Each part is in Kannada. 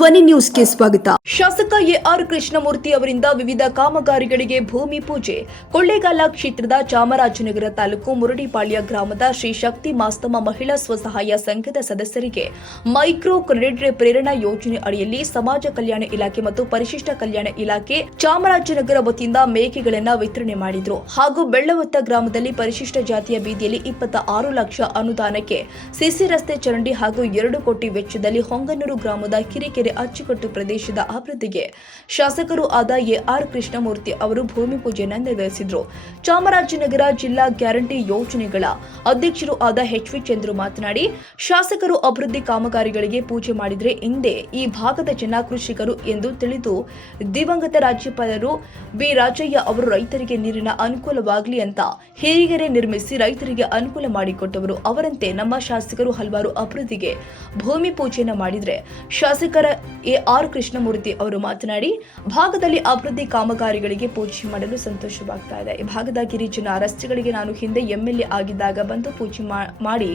ಧ್ವನಿ ನ್ಯೂಸ್ಗೆ ಸ್ವಾಗತ. ಶಾಸಕ ಎಆರ್ ಕೃಷ್ಣಮೂರ್ತಿ ಅವರಿಂದ ವಿವಿಧ ಕಾಮಗಾರಿಗಳಿಗೆ ಭೂಮಿ ಪೂಜೆ. ಕೊಳ್ಳೇಗಾಲ ಕ್ಷೇತ್ರದ ಚಾಮರಾಜನಗರ ತಾಲೂಕು ಮುರಡಿಪಾಳ್ಯ ಗ್ರಾಮದ ಶ್ರೀ ಶಕ್ತಿ ಮಾಸ್ತಮ್ಮ ಮಹಿಳಾ ಸ್ವಸಹಾಯ ಸಂಘದ ಸದಸ್ಯರಿಗೆ ಮೈಕ್ರೋ ಕ್ರೆಡಿಟ್ ಪ್ರೇರಣಾ ಯೋಜನೆ ಅಡಿಯಲ್ಲಿ ಸಮಾಜ ಕಲ್ಯಾಣ ಇಲಾಖೆ ಮತ್ತು ಪರಿಶಿಷ್ಟ ಕಲ್ಯಾಣ ಇಲಾಖೆ ಚಾಮರಾಜನಗರ ವತಿಯಿಂದ ಮೇಕೆಗಳನ್ನು ವಿತರಣೆ ಮಾಡಿದರು. ಹಾಗೂ ಬೆಳ್ಳವತ್ತ ಗ್ರಾಮದಲ್ಲಿ ಪರಿಶಿಷ್ಟ ಜಾತಿಯ ಬೀದಿಯಲ್ಲಿ 26 ಲಕ್ಷ ಅನುದಾನಕ್ಕೆ ಸಿಸಿ ರಸ್ತೆ ಚರಂಡಿ ಹಾಗೂ 2 ಕೋಟಿ ವೆಚ್ಚದಲ್ಲಿ ಹೊಂಗನೂರು ಗ್ರಾಮದ ಕಿರಿಕೆರೆ ಅಚ್ಚುಕಟ್ಟು ಪ್ರದೇಶದ ಅಭಿವೃದ್ಧಿಗೆ ಶಾಸಕರು ಆದ ಎಆರ್ ಕೃಷ್ಣಮೂರ್ತಿ ಅವರು ಭೂಮಿ ಪೂಜೆಯನ್ನು ನೆರವೇರಿಸಿದರು. ಚಾಮರಾಜನಗರ ಜಿಲ್ಲಾ ಗ್ಯಾರಂಟಿ ಯೋಜನೆಗಳ ಅಧ್ಯಕ್ಷರು ಆದ ಎಚ್.ವಿ. ಚಂದ್ರು ಮಾತನಾಡಿ, ಶಾಸಕರು ಅಭಿವೃದ್ಧಿ ಕಾಮಗಾರಿಗಳಿಗೆ ಪೂಜೆ ಮಾಡಿದರೆ ಹಿಂದೆ ಈ ಭಾಗದ ಜನ ಕೃಷಿಕರು ಎಂದು ತಿಳಿದು ದಿವಂಗತ ರಾಜ್ಯಪಾಲರು ಬಿ ರಾಜಯ್ಯ ಅವರು ರೈತರಿಗೆ ನೀರಿನ ಅನುಕೂಲವಾಗಲಿ ಅಂತ ಹಿರಿಗೆರೆ ನಿರ್ಮಿಸಿ ರೈತರಿಗೆ ಅನುಕೂಲ ಮಾಡಿಕೊಟ್ಟವರು. ಅವರಂತೆ ನಮ್ಮ ಶಾಸಕರು ಹಲವಾರು ಅಭಿವೃದ್ಧಿಗೆ ಭೂಮಿ ಪೂಜೆಯನ್ನು ಮಾಡಿದರೆ ಶಾಸಕರ ಎಆರ್ ಕೃಷ್ಣಮೂರ್ತಿ ಅವರು ಮಾತನಾಡಿ, ಭಾಗದಲ್ಲಿ ಅಭಿವೃದ್ಧಿ ಕಾಮಗಾರಿಗಳಿಗೆ ಪೂಜೆ ಮಾಡಲು ಸಂತೋಷವಾಗ್ತಾ ಇದೆ. ಈ ಭಾಗದ ಗಿರಿಜನ ರಸ್ತೆಗಳಿಗೆ ನಾನು ಹಿಂದೆ ಎಂಎಲ್ಎ ಆಗಿದ್ದಾಗ ಬಂದು ಪೂಜೆ ಮಾಡಿ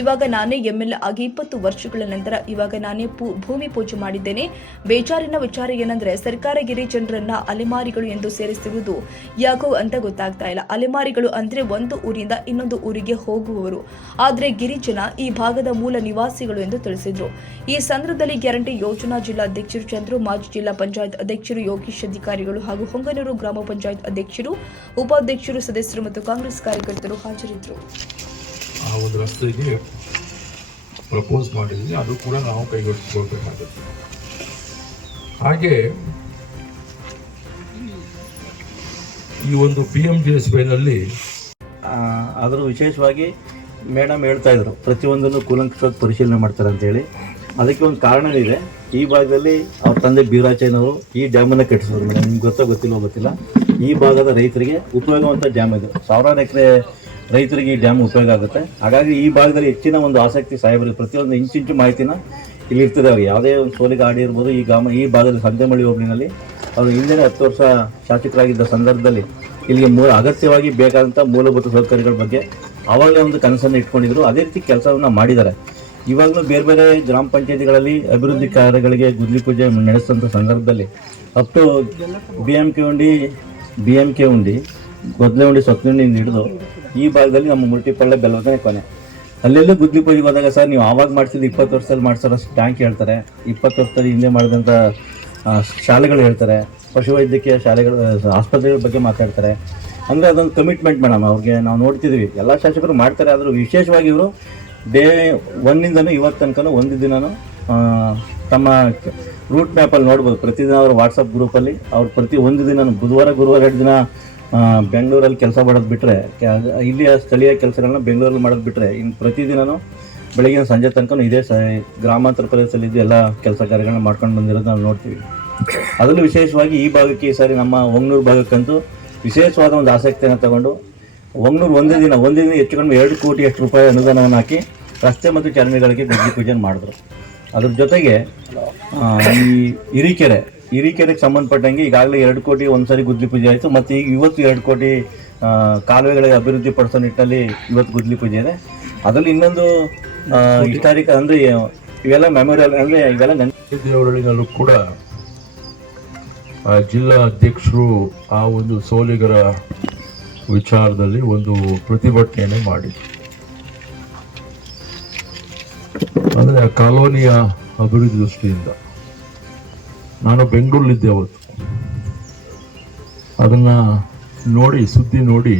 ಇವಾಗ ನಾನೇ ಎಂಎಲ್ಎ ಆಗಿ 20 ವರ್ಷಗಳ ನಂತರ ಇವಾಗ ನಾನೇ ಭೂಮಿ ಪೂಜೆ ಮಾಡಿದ್ದೇನೆ. ಬೇಜಾರಿನ ವಿಚಾರ ಏನಂದ್ರೆ ಸರ್ಕಾರ ಗಿರಿಜನರನ್ನ ಅಲೆಮಾರಿಗಳು ಎಂದು ಸೇರಿಸಿರುವುದು ಯಾಕೋ ಅಂತ ಗೊತ್ತಾಗ್ತಾ ಇಲ್ಲ. ಅಲೆಮಾರಿಗಳು ಅಂದ್ರೆ ಒಂದು ಊರಿಂದ ಇನ್ನೊಂದು ಊರಿಗೆ ಹೋಗುವವರು, ಆದ್ರೆ ಗಿರಿಜನ ಈ ಭಾಗದ ಮೂಲ ನಿವಾಸಿಗಳು ಎಂದು ತಿಳಿಸಿದ್ರು. ಈ ಸಂದರ್ಭದಲ್ಲಿ ಗ್ಯಾರಂಟಿ ಯೋಜನಾ ಜಿಲ್ಲಾಧ್ಯಕ್ಷರು ಚಂದ್ರು, ಮಾಜಿ ಜಿಲ್ಲಾ ಪಂಚಾಯತ್ ಅಧ್ಯಕ್ಷರು ಯೋಗೀಶ್, ಅಧಿಕಾರಿಗಳು ಹಾಗೂ ಹೊಂಗನೂರು ಗ್ರಾಮ ಪಂಚಾಯತ್ ಅಧ್ಯಕ್ಷರು, ಉಪಾಧ್ಯಕ್ಷರು, ಸದಸ್ಯರು ಮತ್ತು ಕಾಂಗ್ರೆಸ್ ಕಾರ್ಯಕರ್ತರು ಹಾಜರಿದ್ದರು. ಆ ಒಂದು ರಸ್ತೆಗೆ ಪ್ರಪೋಸ್ ಮಾಡಿದ್ವಿ, ಅದು ಕೂಡ ನಾವು ಕೈಗೊಳ್ಬೇಕಾಗುತ್ತೆ. ಹಾಗೆ ಈ ಒಂದು PMJSYನಲ್ಲಿ ಆದರೂ ವಿಶೇಷವಾಗಿ ಮೇಡಮ್ ಹೇಳ್ತಾ ಇದ್ರು ಪ್ರತಿಯೊಂದನ್ನು ಕೂಲಂಕಷವಾಗಿ ಪರಿಶೀಲನೆ ಮಾಡ್ತಾರೆ ಅಂತೇಳಿ. ಅದಕ್ಕೆ ಒಂದು ಕಾರಣವಿದೆ. ಈ ಭಾಗದಲ್ಲಿ ಅವ್ರ ತಂದೆ ಬೀರಾಚಯ್ಯನವರು ಈ ಡ್ಯಾಮನ್ನು ಕಟ್ಟಿಸಿದ್ರು ಮೇಡಮ್. ನಿಮ್ಗೆ ಗೊತ್ತಿಲ್ಲ. ಈ ಭಾಗದ ರೈತರಿಗೆ ಉಪಯೋಗವಂಥ ಡ್ಯಾಮ್ ಇದು. ಸಾವಿರಾರು ಎಕರೆ ರೈತರಿಗೆ ಈ ಡ್ಯಾಮ್ ಉಪಯೋಗ ಆಗುತ್ತೆ. ಹಾಗಾಗಿ ಈ ಭಾಗದಲ್ಲಿ ಹೆಚ್ಚಿನ ಒಂದು ಆಸಕ್ತಿ ಸಾಹೇಬರಿಗೆ ಪ್ರತಿಯೊಂದು ಇಂಚಿಂಚು ಮಾಹಿತಿನ ಇಲ್ಲಿ ಇರ್ತದೆ. ಅವ್ರಿಗೆ ಯಾವುದೇ ಒಂದು ಸೋಲಿಗೆ ಆಡಿ ಇರ್ಬೋದು. ಈ ಭಾಗದಲ್ಲಿ ಸಂತೆಮಳ್ಳಿ ಹೋಬಳಿನಲ್ಲಿ ಅವರು ಹಿಂದೆ 10 ವರ್ಷ ಶಾಸಕರಾಗಿದ್ದ ಸಂದರ್ಭದಲ್ಲಿ ಇಲ್ಲಿಗೆ ಅಗತ್ಯವಾಗಿ ಬೇಕಾದಂಥ ಮೂಲಭೂತ ಸೌಕರ್ಯಗಳ ಬಗ್ಗೆ ಆವಾಗಲೇ ಒಂದು ಕನಸನ್ನು ಇಟ್ಕೊಂಡಿದ್ರು. ಅದೇ ರೀತಿ ಕೆಲಸವನ್ನು ಮಾಡಿದ್ದಾರೆ. ಇವಾಗಲೂ ಬೇರೆ ಬೇರೆ ಗ್ರಾಮ ಪಂಚಾಯತಿಗಳಲ್ಲಿ ಅಭಿವೃದ್ಧಿ ಕಾರ್ಯಗಳಿಗೆ ಗುದ್ಲಿ ಪೂಜೆ ನಡೆಸಿದಂಥ ಸಂದರ್ಭದಲ್ಲಿ ಅಪ್ ಟು BMK ಉಂಡಿ ಗೊದ್ಲೆ ಉಂಡಿ ಸೊತ್ತುಂಡಿಯಿಂದ ಹಿಡಿದು ಈ ಭಾಗದಲ್ಲಿ ನಮ್ಮ ಮುರಡಿಪಾಳ್ಯ ಬೆಲ್ಲವತ್ತನೇ ಕೊನೆ ಅಲ್ಲೆಲ್ಲೂ ಗುದ್ಲಿ ಪೂಜೆಗೆ ಹೋದಾಗ ಸರ್ ನೀವು ಆವಾಗ ಮಾಡಿಸಿದ್ದು 20 ವರ್ಷದಲ್ಲಿ ಮಾಡಿಸೋ ಟ್ಯಾಂಕ್ ಹೇಳ್ತಾರೆ, 20 ವರ್ಷದಲ್ಲಿ ಹಿಂದೆ ಮಾಡಿದಂಥ ಶಾಲೆಗಳು ಹೇಳ್ತಾರೆ, ಪಶುವೈದ್ಯಕೀಯ ಶಾಲೆಗಳು, ಆಸ್ಪತ್ರೆಗಳ ಬಗ್ಗೆ ಮಾತಾಡ್ತಾರೆ. ಅಂದರೆ ಅದೊಂದು ಕಮಿಟ್ಮೆಂಟ್ ಮೇಡಮ್. ಅವ್ರಿಗೆ ನಾವು ನೋಡ್ತಿದ್ವಿ ಎಲ್ಲ ಶಾಸಕರು ಮಾಡ್ತಾರೆ. ಆದರೂ ವಿಶೇಷವಾಗಿ ಇವರು ಡೇ 1 ಇವತ್ತು ತನಕ ಒಂದು ದಿನನೂ ತಮ್ಮ ರೂಟ್ ಮ್ಯಾಪಲ್ಲಿ ನೋಡ್ಬೋದು. ಪ್ರತಿದಿನ ಅವರು ವಾಟ್ಸಪ್ ಗ್ರೂಪಲ್ಲಿ ಅವ್ರು ಪ್ರತಿ ಒಂದು ದಿನ ಗುರುವಾರ 2 ದಿನ ಬೆಂಗಳೂರಲ್ಲಿ ಕೆಲಸ ಮಾಡೋದು ಬಿಟ್ಟರೆ, ಇಲ್ಲಿಯ ಸ್ಥಳೀಯ ಕೆಲಸಗಳನ್ನ ಬೆಂಗಳೂರಲ್ಲಿ ಮಾಡೋದು ಬಿಟ್ಟರೆ ಇನ್ನು ಪ್ರತಿದಿನವೂ ಬೆಳಗಿನ ಸಂಜೆ ತನಕ ಇದೇ ಗ್ರಾಮಾಂತರ ಪ್ರದೇಶದಲ್ಲಿದ್ದು ಎಲ್ಲ ಕೆಲಸ ಕಾರ್ಯಗಳನ್ನ ಮಾಡ್ಕೊಂಡು ಬಂದಿರೋದು ನಾವು ನೋಡ್ತೀವಿ. ಅದರಲ್ಲೂ ವಿಶೇಷವಾಗಿ ಈ ಭಾಗಕ್ಕೆ ಈ ಸಾರಿ ನಮ್ಮ ಹೊಂಗನೂರು ಭಾಗಕ್ಕಂತೂ ವಿಶೇಷವಾದ ಒಂದು ಆಸಕ್ತಿಯನ್ನು ತಗೊಂಡು ಹೊಂಗನೂರು ಒಂದೇ ದಿನ ಹೆಚ್ಚು ಕಡಿಮೆ 2 ಕೋಟಿ ಅಷ್ಟು ರೂಪಾಯಿ ಅನುದಾನವನ್ನು ಹಾಕಿ ರಸ್ತೆ ಮತ್ತು ಚರಂಡಿಗಳಿಗೆ ಗುದ್ಲಿ ಪೂಜೆ ಮಾಡಿದ್ರು. ಅದ್ರ ಜೊತೆಗೆ ಈ ಹಿರಿಕೆರೆಗೆ ಸಂಬಂಧಪಟ್ಟಂಗೆ ಈಗಾಗಲೇ 2 ಕೋಟಿ ಒಂದ್ಸರಿ ಗುದ್ಲಿ ಪೂಜೆ ಆಯಿತು. ಮತ್ತು ಈಗ ಇವತ್ತು 2 ಕೋಟಿ ಕಾಲುವೆಗಳಿಗೆ ಅಭಿವೃದ್ಧಿ ಪಡಿಸೋ ನಿಟ್ಟಲ್ಲಿ ಇವತ್ತು ಗುದ್ಲಿ ಪೂಜೆ ಇದೆ. ಅದರಲ್ಲಿ ಇನ್ನೊಂದು ಹಿಸ್ಟಾರಿಕ್ ಅಂದರೆ ಇವೆಲ್ಲ ಮೆಮೊರಿಯಲ್ ಅಂದರೆ ಇವೆಲ್ಲ ದೇವರಳ್ಳಿನಲ್ಲೂ ಕೂಡ ಜಿಲ್ಲಾ ಅಧ್ಯಕ್ಷರು ಆ ಒಂದು ಸೋಲಿಗರ ವಿಚಾರದಲ್ಲಿ ಒಂದು ಪ್ರತಿಭಟನೆಯನ್ನು ಮಾಡಿದ್ರು. ಅಂದರೆ ಆ ಕಾಲೋನಿಯ ಅಭಿವೃದ್ಧಿ ದೃಷ್ಟಿಯಿಂದ ನಾನು ಬೆಂಗಳೂರಲ್ಲಿದ್ದೆ ಅವತ್ತು. ಅದನ್ನು ಸುದ್ದಿ ನೋಡಿ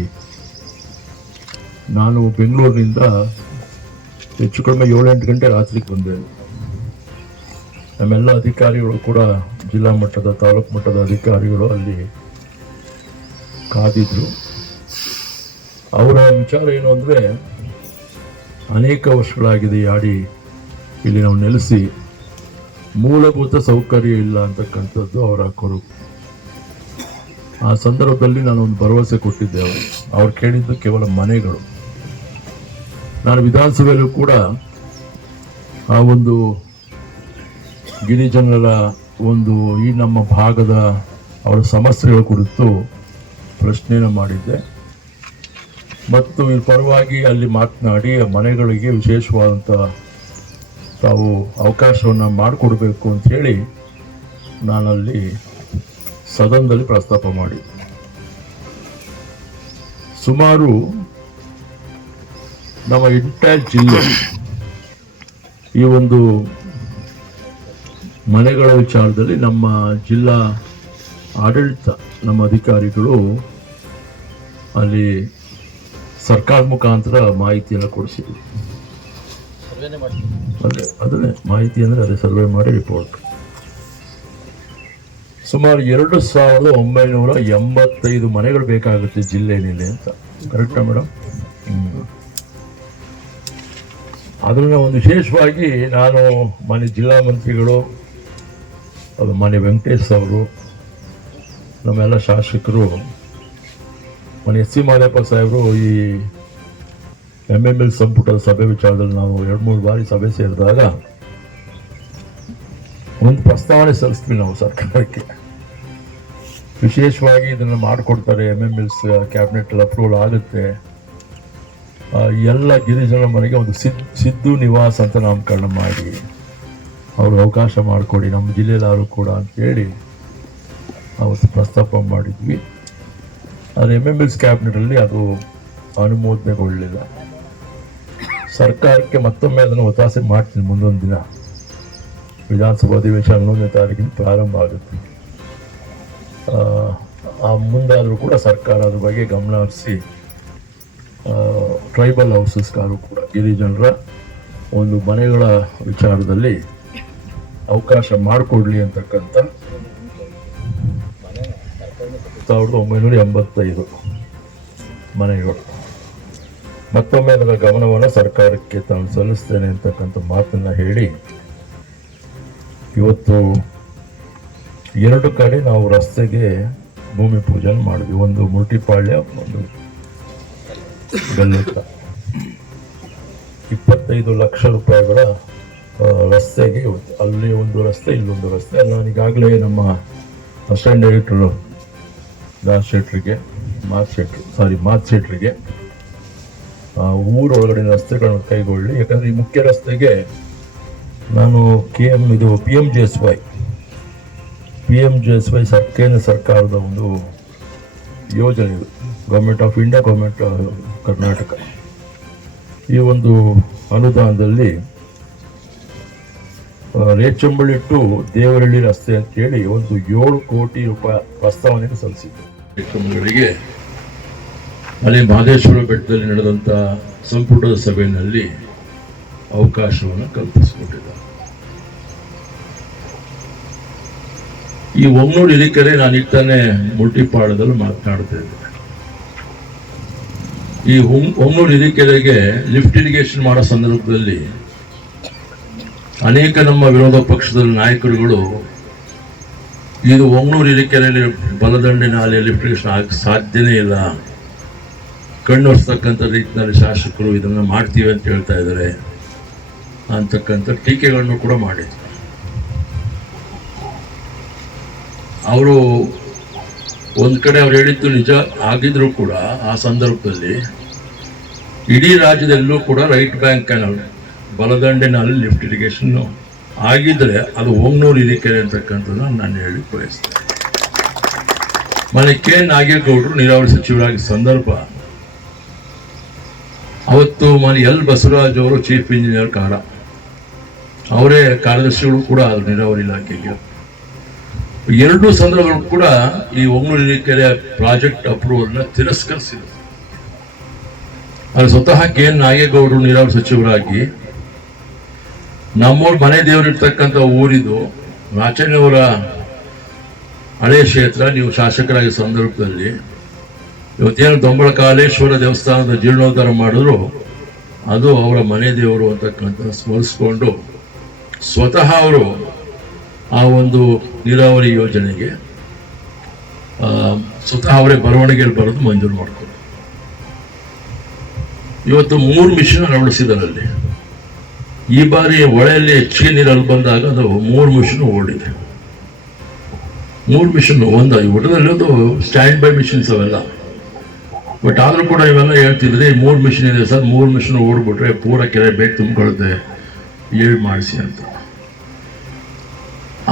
ನಾನು ಬೆಂಗಳೂರಿನಿಂದ ಹೆಚ್ಚು ಕಡಿಮೆ 7-8 ಗಂಟೆ ರಾತ್ರಿಗೆ ಬಂದೆ. ನಮ್ಮೆಲ್ಲ ಅಧಿಕಾರಿಗಳು ಕೂಡ ಜಿಲ್ಲಾ ಮಟ್ಟದ ತಾಲೂಕು ಮಟ್ಟದ ಅಧಿಕಾರಿಗಳು ಅಲ್ಲಿ ಕಾದಿದ್ರು. ಅವರ ವಿಚಾರ ಏನು ಅಂದರೆ, ಅನೇಕ ವರ್ಷಗಳಾಗಿದೆ ಯಾಡಿ ಇಲ್ಲಿ ನಾವು ನೆಲೆಸಿ ಮೂಲಭೂತ ಸೌಕರ್ಯ ಇಲ್ಲ ಅಂತಕ್ಕಂಥದ್ದು ಅವರ ಕೊರಗು. ಆ ಸಂದರ್ಭದಲ್ಲಿ ನಾನೊಂದು ಭರವಸೆ ಕೊಟ್ಟಿದ್ದೆ. ಅವ್ರು ಕೇಳಿದ್ದು ಕೇವಲ ಮನೆಗಳು. ನಾನು ವಿಧಾನಸಭೆಯಲ್ಲೂ ಕೂಡ ಆ ಒಂದು ಗಿರಿಜನರ ಈ ನಮ್ಮ ಭಾಗದ ಅವರ ಸಮಸ್ಯೆಗಳ ಕುರಿತು ಪ್ರಶ್ನೆಯನ್ನು ಮಾಡಿದ್ದೆ. ಮತ್ತು ಈ ಪರವಾಗಿ ಅಲ್ಲಿ ಮಾತನಾಡಿ ಮನೆಗಳಿಗೆ ವಿಶೇಷವಾದಂಥ ತಾವು ಅವಕಾಶವನ್ನು ಮಾಡಿಕೊಡ್ಬೇಕು ಅಂಥೇಳಿ ನಾನಲ್ಲಿ ಸದನದಲ್ಲಿ ಪ್ರಸ್ತಾಪ ಮಾಡಿದ್ದೆ. ಸುಮಾರು ನಮ್ಮ ಎಂಟೈರ್ ಜಿಲ್ಲೆ ಈ ಒಂದು ಮನೆಗಳ ವಿಚಾರದಲ್ಲಿ ನಮ್ಮ ಜಿಲ್ಲಾ ಆಡಳಿತ, ನಮ್ಮ ಅಧಿಕಾರಿಗಳು ಅಲ್ಲಿ ಸರ್ಕಾರ ಮುಖಾಂತರ ಮಾಹಿತಿಯನ್ನು ಕೊಡಿಸಿದ್ವಿ. ಅದನ್ನೇ ಮಾಹಿತಿ ಅಂದರೆ ಅದೇ ಸರ್ವೆ ಮಾಡಿ ರಿಪೋರ್ಟ್. ಸುಮಾರು 2985 ಮನೆಗಳು ಬೇಕಾಗುತ್ತೆ ಜಿಲ್ಲೆಯಲ್ಲಿ ಅಂತ. ಕರೆಕ್ಟಾ ಮೇಡಮ್? ಅದನ್ನು ಒಂದು ವಿಶೇಷವಾಗಿ ನಾನು ಮಾನ್ಯ ಜಿಲ್ಲಾ ಮಂತ್ರಿಗಳು, ಅದು ಮಾನ್ಯ ವೆಂಕಟೇಶ್ ಅವರು, ನಮ್ಮೆಲ್ಲ ಶಾಸಕರು, ಮಾನ್ಯ ಎಸ್ ಸಿ ಮಾದೇವಪ್ಪ ಸಾಹೇಬರು ಈ MML ಸಂಪುಟದ ಸಭೆ ವಿಚಾರದಲ್ಲಿ ನಾವು 2-3 ಬಾರಿ ಸಭೆ ಸೇರಿದಾಗ ಒಂದು ಪ್ರಸ್ತಾವನೆ ಸಲ್ಲಿಸ್ತೀವಿ ನಾವು ಸರ್ಕಾರಕ್ಕೆ. ವಿಶೇಷವಾಗಿ ಇದನ್ನು ಮಾಡಿಕೊಡ್ತಾರೆ, MMLs ಕ್ಯಾಬಿನೆಟ್ ಅಪ್ರೂವಲ್ ಆಗುತ್ತೆ, ಎಲ್ಲ ಗಿರಿಜನ ಮನೆಗೆ ಒಂದು ಸಿದ್ದು ನಿವಾಸ್ ಅಂತ ನಾಮಕರಣ ಮಾಡಿ ಅವ್ರಿಗೆ ಅವಕಾಶ ಮಾಡಿಕೊಡಿ ನಮ್ಮ ಜಿಲ್ಲೆಯಲ್ಲಾರು ಕೂಡ ಅಂತೇಳಿ ಅವತ್ತು ಪ್ರಸ್ತಾಪ ಮಾಡಿದ್ವಿ. ಆದರೆ MMLs ಕ್ಯಾಬಿನೆಟಲ್ಲಿ ಅದು ಅನುಮೋದನೆಗೊಳ್ಳಲಿಲ್ಲ. ಸರ್ಕಾರಕ್ಕೆ ಮತ್ತೊಮ್ಮೆ ಅದನ್ನು ಒತ್ತಾಸೆ ಮಾಡ್ತೀನಿ. ಮುಂದೊಂದು ದಿನ ವಿಧಾನಸಭಾ ಅಧಿವೇಶನ 11ನೇ ತಾರೀಕಿನ ಪ್ರಾರಂಭ ಆಗುತ್ತೆ. ಮುಂದಾದರೂ ಕೂಡ ಸರ್ಕಾರ ಅದ್ರ ಬಗ್ಗೆ ಗಮನ ಹರಿಸಿ ಟ್ರೈಬಲ್ ಹೌಸಸ್ಗಾರು ಕೂಡ ಗಿರಿಜನರ ಒಂದು ಮನೆಗಳ ವಿಚಾರದಲ್ಲಿ ಅವಕಾಶ ಮಾಡಿಕೊಡ್ಲಿ ಅಂತಕ್ಕಂಥ 1985 ಮನೆಗಳು. ಮತ್ತೊಮ್ಮೆ ಅದರ ಗಮನವನ್ನು ಸರ್ಕಾರಕ್ಕೆ ತಾನು ಸಲ್ಲಿಸ್ತೇನೆ ಅಂತಕ್ಕಂಥ ಮಾತನ್ನು ಹೇಳಿ ಇವತ್ತು 2 ಕಡೆ ನಾವು ರಸ್ತೆಗೆ ಭೂಮಿ ಪೂಜನೆ ಮಾಡಿದ್ವಿ. ಒಂದು ಮುರುಟಿಪಾಳ್ಯ, ಒಂದು ಗಲ್ಲಿತ. 25 ಲಕ್ಷ ರೂಪಾಯಿಗಳ ರಸ್ತೆಗೆ ಅಲ್ಲಿ ಒಂದು ರಸ್ತೆ, ಇಲ್ಲೊಂದು ರಸ್ತೆ. ನಾನು ಈಗಾಗಲೇ ನಮ್ಮ ಅಸಿಸ್ಟೆಂಟ್ ಡೈರೆಕ್ಟರು ಮಾತ್ ಶೆಟ್ರಿಗೆ ಊರೊಳಗಡೆ ರಸ್ತೆಗಳನ್ನು ಕೈಗೊಳ್ಳಿ. ಯಾಕಂದರೆ ಈ ಮುಖ್ಯ ರಸ್ತೆಗೆ ನಾನು PMGSY ಕೇಂದ್ರ ಸರ್ಕಾರದ ಒಂದು ಯೋಜನೆ, ಇದು government of India, government Karnataka, ಈ ಒಂದು ಅನುದಾನದಲ್ಲಿ ರೇಚಂಬಳ್ಳಿ ಟು ದೇವರಹಳ್ಳಿ ರಸ್ತೆ ಅಂತೇಳಿ ಒಂದು 7 ಕೋಟಿ ರೂಪಾಯಿ ಪ್ರಸ್ತಾವನೆಯನ್ನು ಸಲ್ಲಿಸಿದೆ. ರೇಚಂಬಳ್ಳಿಗೆ ಅಲ್ಲಿ ಮಹದೇಶ್ವರ ಬೆಟ್ಟದಲ್ಲಿ ನಡೆದಂಥ ಸಂಪುಟದ ಸಭೆಯಲ್ಲಿ ಅವಕಾಶವನ್ನು ಕಲ್ಪಿಸಿಕೊಟ್ಟಿದ್ದಾರೆ. ಈ ಒಮ್ನೂರು ಹಿರಿಕೆರೆ ನಾನು ಇತ್ತಾನೆ ಮುರುಟಿಪಾಳ್ಯದಲ್ಲಿ ಮಾತನಾಡ್ತಾ ಇದ್ದೆ. ಈ ಒಮ್ನೂರು ಹಿರಿಕೆರೆಗೆ ಲಿಫ್ಟ್ ಇರಿಗೇಷನ್ ಮಾಡೋ ಸಂದರ್ಭದಲ್ಲಿ ಅನೇಕ ನಮ್ಮ ವಿರೋಧ ಪಕ್ಷದ ನಾಯಕರುಗಳು ಇದು ಒಮ್ನೂರು ಹಿರಿಕೆರೆಯಲ್ಲಿ ಬಲದಂಡೆ ನಾಲೆ ಲಿಫ್ಟ್ ಇರಿಗೇಷನ್ ಆಗಕ್ಕೆ ಸಾಧ್ಯನೇ ಇಲ್ಲ, ಕಣ್ಣೊರೆಸ್ತಕ್ಕಂಥ ರೀತಿಯಲ್ಲಿ ಶಾಸಕರು ಇದನ್ನು ಮಾಡ್ತೀವಿ ಅಂತ ಹೇಳ್ತಾ ಇದ್ದಾರೆ ಅಂತಕ್ಕಂಥ ಟೀಕೆಗಳನ್ನು ಕೂಡ ಮಾಡಿದ್ರು. ಅವರು ಒಂದು ಕಡೆ ಅವ್ರು ಹೇಳಿದ್ದು ನಿಜ ಆಗಿದ್ರು ಕೂಡ ಆ ಸಂದರ್ಭದಲ್ಲಿ ಇಡೀ ರಾಜ್ಯದಲ್ಲೂ ಕೂಡ ರೈಟ್ ಬ್ಯಾಂಕ್ ಕ್ಯಾನಲ್ ಬಲದಂಡೆನಲ್ಲಿ ಲಿಫ್ಟ್ ಇರಿಗೇಷನ್ ಆಗಿದ್ರೆ ಅದು ಒಮ್ನೂರು ಹಿರಿಕೆರೆ ಅಂತಕ್ಕಂಥದ್ದನ್ನು ನಾನು ಹೇಳಿ ಬಯಸ್ತೇನೆ. ಮನೆ ಕೆ ನಾಗೇಗೌಡರು ನೀರಾವರಿ ಸಚಿವರಾಗಿ ಸಂದರ್ಭ, ಅವತ್ತು ಮನೆ ಎಲ್ ಬಸವರಾಜ್ ಅವರು ಚೀಫ್ ಇಂಜಿನಿಯರ್ ಅವರೇ ಕಾರ್ಯದರ್ಶಿಗಳು ಕೂಡ ಆದರು ನೀರಾವರಿ ಇಲಾಖೆಗೆ. 2 ಸಂದರ್ಭಗಳು ಕೂಡ ಈ ಒಮ್ನೂರು ಹಿರಿಕೆರೆ ಪ್ರಾಜೆಕ್ಟ್ ಅಪ್ರೂವಲ್ನ ತಿರಸ್ಕರಿಸಿದರು. ಅಲ್ಲಿ ಸ್ವತಃ ಕೆ ನಾಗೇಗೌಡರು ನೀರಾವರಿ ಸಚಿವರಾಗಿ ನಮ್ಮೂರು ಮನೆ ದೇವರಿರ್ತಕ್ಕಂಥ ಊರಿದು ರಾಚನವರ ಹಳೆಯ ಕ್ಷೇತ್ರ, ನೀವು ಶಾಸಕರಾಗಿ ಸಂದರ್ಭದಲ್ಲಿ ಇವತ್ತೇನು ದೊಂಬಳ ಕಾಲೇಶ್ವರ ದೇವಸ್ಥಾನದ ಜೀರ್ಣೋದ್ಧಾರ ಮಾಡಿದ್ರು ಅದು ಅವರ ಮನೆ ದೇವರು ಅಂತಕ್ಕಂಥ ಸ್ಮರಿಸ್ಕೊಂಡು ಸ್ವತಃ ಅವರು ಆ ಒಂದು ನೀರಾವರಿ ಯೋಜನೆಗೆ ಸ್ವತಃ ಅವರೇ ಬರವಣಿಗೆಯಲ್ಲಿ ಬರೋದು ಮಂಜೂರು ಮಾಡಿಕೊಂಡು ಇವತ್ತು 3 ಮಿಷನ್ ಅಳವಡಿಸಿದ್ದಾರೆ ಅಲ್ಲಿ. ಈ ಬಾರಿ ಹೊಳೆಯಲ್ಲಿ ಹೆಚ್ಚಿಗೆ ನೀರಲ್ಲಿ ಬಂದಾಗ ಅದು 3 ಮಿಷನ್ ಓಡಿದೆ. 3 ಮಿಷನ್ ಒಂದು ಒಟ್ಟದಲ್ಲಿ ಅದು ಸ್ಟ್ಯಾಂಡ್ ಬೈ ಮಿಷನ್ಸ್ ಅವೆಲ್ಲ. ಬಟ್ ಆದರೂ ಕೂಡ ಇವೆಲ್ಲ ಹೇಳ್ತಿದ್ರೆ 3 ಮಿಷನ್ ಇದೆ ಸರ್, 3 ಮಿಷನ್ ಓಡ್ಬಿಟ್ರೆ ಪೂರ ಕೆರೆ ಬೇಗ ತುಂಬಿಕೊಳ್ಳುತ್ತೆ, ಏಳು ಮಾಡಿಸಿ ಅಂತ.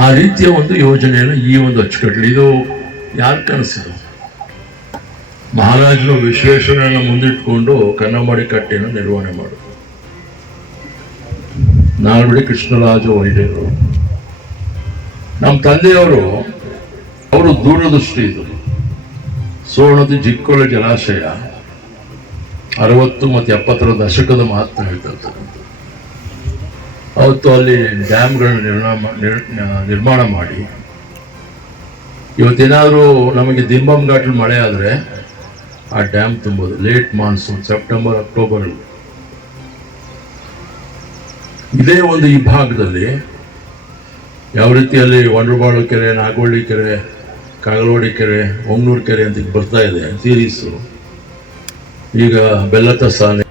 ಆ ರೀತಿಯ ಒಂದು ಯೋಜನೆಯನ್ನು ಈ ಒಂದು ಅಚ್ಚುಕಟ್ಟಲು ಇದು ಯಾರ ಕನಸಿದು? ಮಹಾರಾಜರು ವಿಶ್ವೇಶ್ವರನ ಮುಂದಿಟ್ಕೊಂಡು ಕನ್ನಂಬಾಡಿ ಕಟ್ಟೆಯನ್ನು ನಿರ್ವಹಣೆ ಮಾಡೋದು. ನಾಲ್ವಡಿ ಕೃಷ್ಣರಾಜ ಒಡೆಯರು ನಮ್ಮ ತಂದೆಯವರು, ಅವರು ದೂರದೃಷ್ಟಿ ಇದು. ಸೋಣದ ಜಿಕ್ಕೊಳ ಜಲಾಶಯ 60 ಮತ್ತು 70ರ ದಶಕದ ಮಾತು ಹೇಳ್ತಿರ್ತಕ್ಕಂಥ. ಅವತ್ತು ಅಲ್ಲಿ ಡ್ಯಾಮ್ಗಳನ್ನ ನಿರ್ಮಾಣ ಮಾಡಿ, ಇವತ್ತೇನಾದರೂ ನಮಗೆ ದಿಂಬಂ ಘಾಟಲ್ಲಿ ಮಳೆ ಆದರೆ ಆ ಡ್ಯಾಮ್ ತುಂಬೋದು. Late monsoon September October. ಇದೇ ಒಂದು ಈ ಭಾಗದಲ್ಲಿ ಯಾವ ರೀತಿಯಲ್ಲಿ ವಂಡ್ರಬಾಳು ಕೆರೆ, ನಾಗೋಳ್ಳಿ ಕೆರೆ, ಕಾಗಲವಾಡಿ ಕೆರೆ, ಹೊಂಗ್ನೂರು ಕೆರೆ ಅಂತ ಬರ್ತಾ ಇದೆ ಸೀರೀಸು. ಈಗ ಬೆಲ್ಲತ ಸಾನೆ